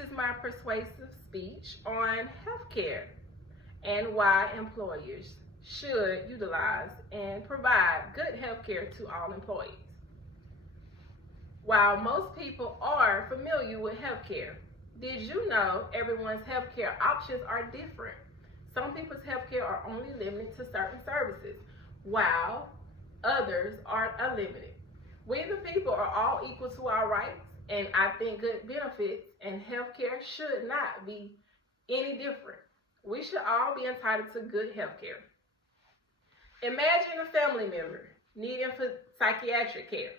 is my persuasive speech on healthcare and why employers should utilize and provide good healthcare to all employees. While most people are familiar with healthcare, did you know everyone's healthcare options are different? Some people's healthcare are only limited to certain services, while others are unlimited. We the people are all equal to our rights, and I think good benefits and healthcare should not be any different. We should all be entitled to good healthcare. Imagine a family member needing for psychiatric care,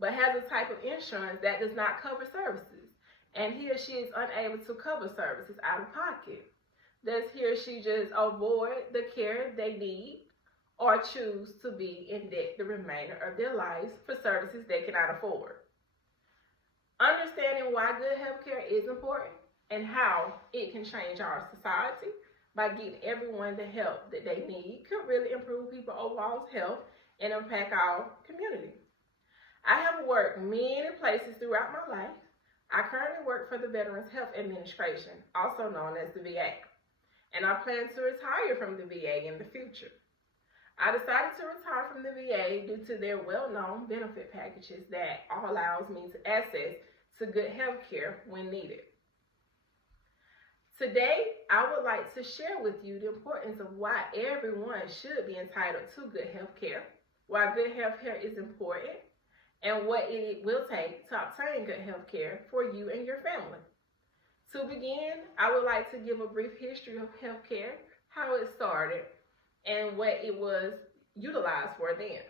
but has a type of insurance that does not cover services, and he or she is unable to cover services out of pocket. Does he or she just avoid the care they need, or choose to be in debt the remainder of their lives for services they cannot afford? Understanding why good healthcare is important and how it can change our society by getting everyone the help that they need could really improve people's overall health and impact our community. I have worked many places throughout my life. I currently work for the Veterans Health Administration, also known as the VA, and I plan to retire from the VA in the future. I decided to retire from the VA due to their well-known benefit packages that allows me to access to good health care when needed. Today, I would like to share with you the importance of why everyone should be entitled to good health care, why good health care is important, and what it will take to obtain good health care for you and your family. To begin, I would like to give a brief history of health care, how it started, and what it was utilized for then.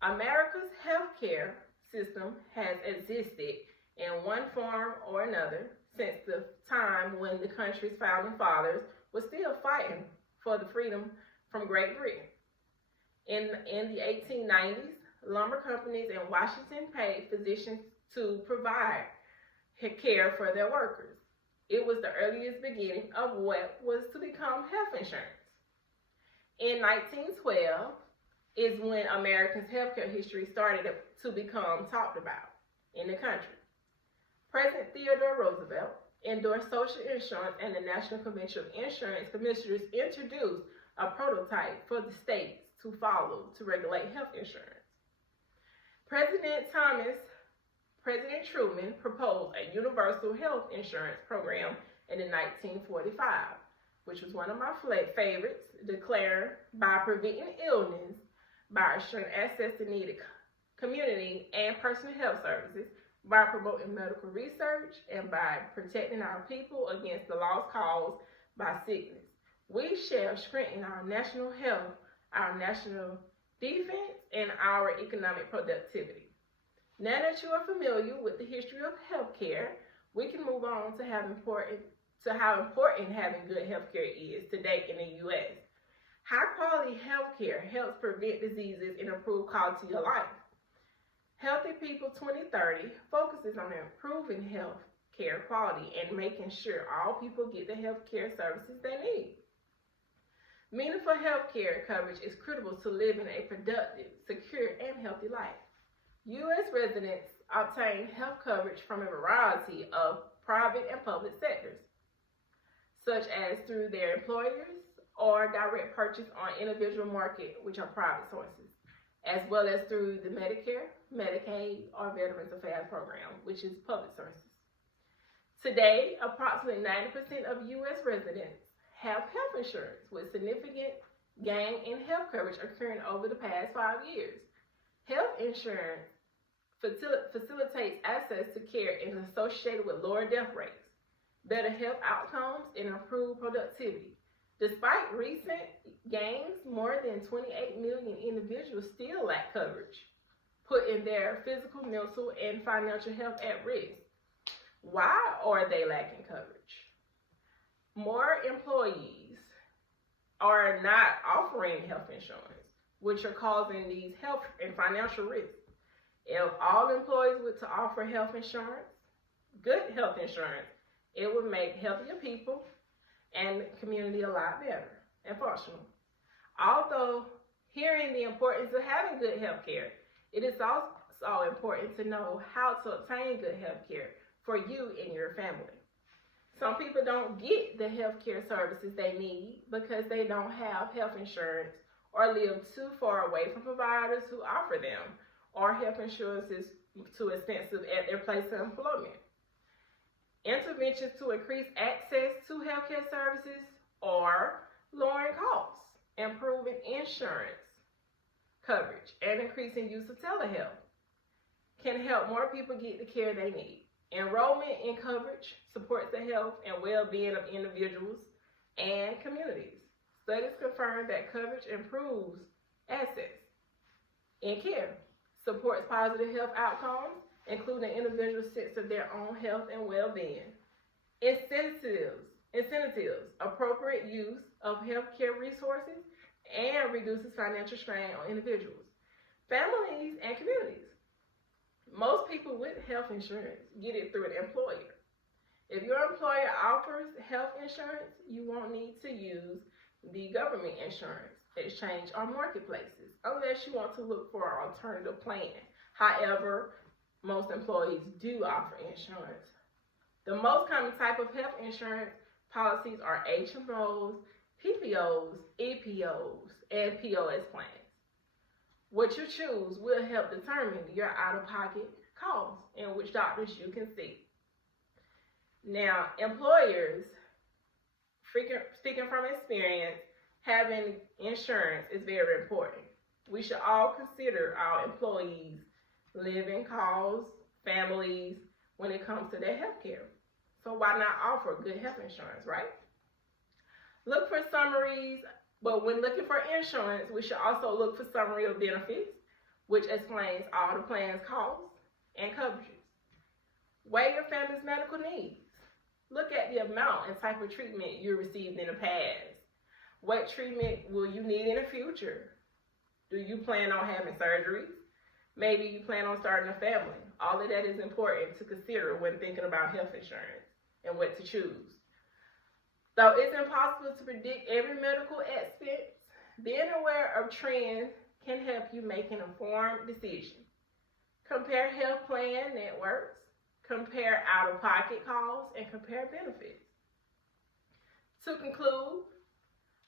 America's healthcare system has existed in one form or another since the time when the country's founding fathers were still fighting for the freedom from Great Britain. In the 1890s, lumber companies in Washington paid physicians to provide care for their workers. It was the earliest beginning of what was to become health insurance. In 1912 is when Americans' healthcare history started to become talked about in the country. President Theodore Roosevelt endorsed social insurance, and the National Convention of Insurance Commissioners introduced a prototype for the states to follow to regulate health insurance. President Truman proposed a universal health insurance program in 1945, which was one of my favorites, declared by preventing illness, by assuring access to needed community and personal health services, by promoting medical research, and by protecting our people against the loss caused by sickness. We shall strengthen our national health, our national defense, and our economic productivity. Now that you are familiar with the history of healthcare, we can move on to how important having good healthcare is today in the U.S. High quality healthcare helps prevent diseases and improve quality of life. Healthy People 2030 focuses on improving health care quality and making sure all people get the health care services they need. Meaningful health care coverage is critical to living a productive, secure, and healthy life. U.S. residents obtain health coverage from a variety of private and public sectors, such as through their employers or direct purchase on individual market, which are private sources, as well as through the Medicare, Medicaid, or Veterans Affairs program, which is public sources. Today, approximately 90% of U.S. residents have health insurance, with significant gain in health coverage occurring over the past 5 years. Health insurance facilitates access to care and is associated with lower death rates, better health outcomes, and improved productivity. Despite recent gains, more than 28 million individuals still lack coverage, putting their physical, mental, and financial health at risk. Why are they lacking coverage? More employees are not offering health insurance, which are causing these health and financial risks. If all employees were to offer health insurance, good health insurance, it would make healthier people and the community a lot better and functional. Although hearing the importance of having good health care, it is also important to know how to obtain good health care for you and your family. Some people don't get the health care services they need because they don't have health insurance or live too far away from providers who offer them, or health insurance is too expensive at their place of employment. Interventions to increase access to healthcare services are lowering costs, improving insurance coverage, and increasing use of telehealth can help more people get the care they need. Enrollment in coverage supports the health and well-being of individuals and communities. Studies confirm that coverage improves access in care, supports positive health outcomes, including individuals' sense of their own health and well-being. Incentives, appropriate use of healthcare resources, and reduces financial strain on individuals, families, and communities. Most people with health insurance get it through an employer. If your employer offers health insurance, you won't need to use the government insurance exchange or marketplaces unless you want to look for an alternative plan. However, most employees do offer insurance. The most common type of health insurance policies are HMOs, PPOs, EPOs, and POS plans. What you choose will help determine your out-of-pocket costs and which doctors you can see. Now, employers, speaking from experience, having insurance is very important. We should all consider our employees' living costs, families, when it comes to their health care. So why not offer good health insurance, right? Look for summaries, but when looking for insurance, we should also look for summary of benefits, which explains all the plan's costs and coverages. Weigh your family's medical needs. Look at the amount and type of treatment you received in the past. What treatment will you need in the future? Do you plan on having surgeries? Maybe you plan on starting a family. All of that is important to consider when thinking about health insurance and what to choose. Though it's impossible to predict every medical expense, being aware of trends can help you make an informed decision. Compare health plan networks, compare out-of-pocket costs, and compare benefits. To conclude,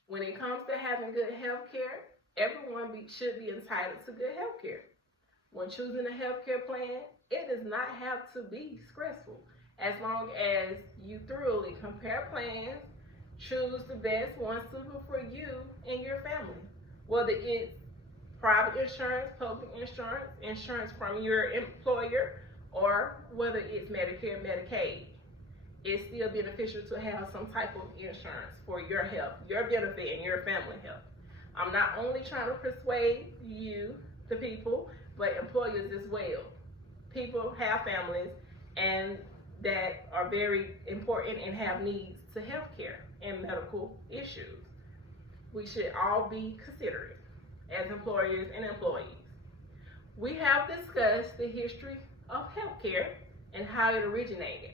when it comes to having good health care, everyone should be entitled to good health care. When choosing a health care plan, it does not have to be stressful. As long as you thoroughly compare plans, choose the best one suitable for you and your family. Whether it's private insurance, public insurance, insurance from your employer, or whether it's Medicare, Medicaid, it's still beneficial to have some type of insurance for your health, your benefit, and your family health. I'm not only trying to persuade you, the people, but employers as well. People have families and that are very important and have needs to health care and medical issues. We should all be considerate as employers and employees. We have discussed the history of healthcare and how it originated.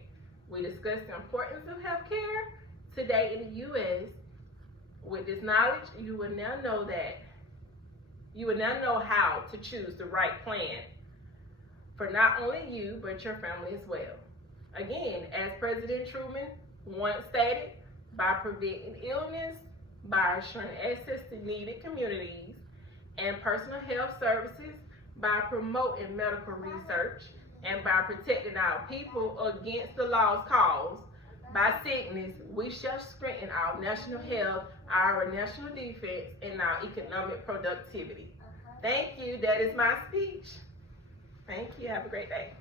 We discussed the importance of healthcare today in the U.S. With this knowledge, you will now know how to choose the right plan for not only you, but your family as well. Again, as President Truman once stated, by preventing illness, by ensuring access to needed communities and personal health services, by promoting medical research, and by protecting our people against the lost cause by sickness, we shall strengthen our national health, our national defense, and our economic productivity. Thank you. That is my speech. Thank you. Have a great day.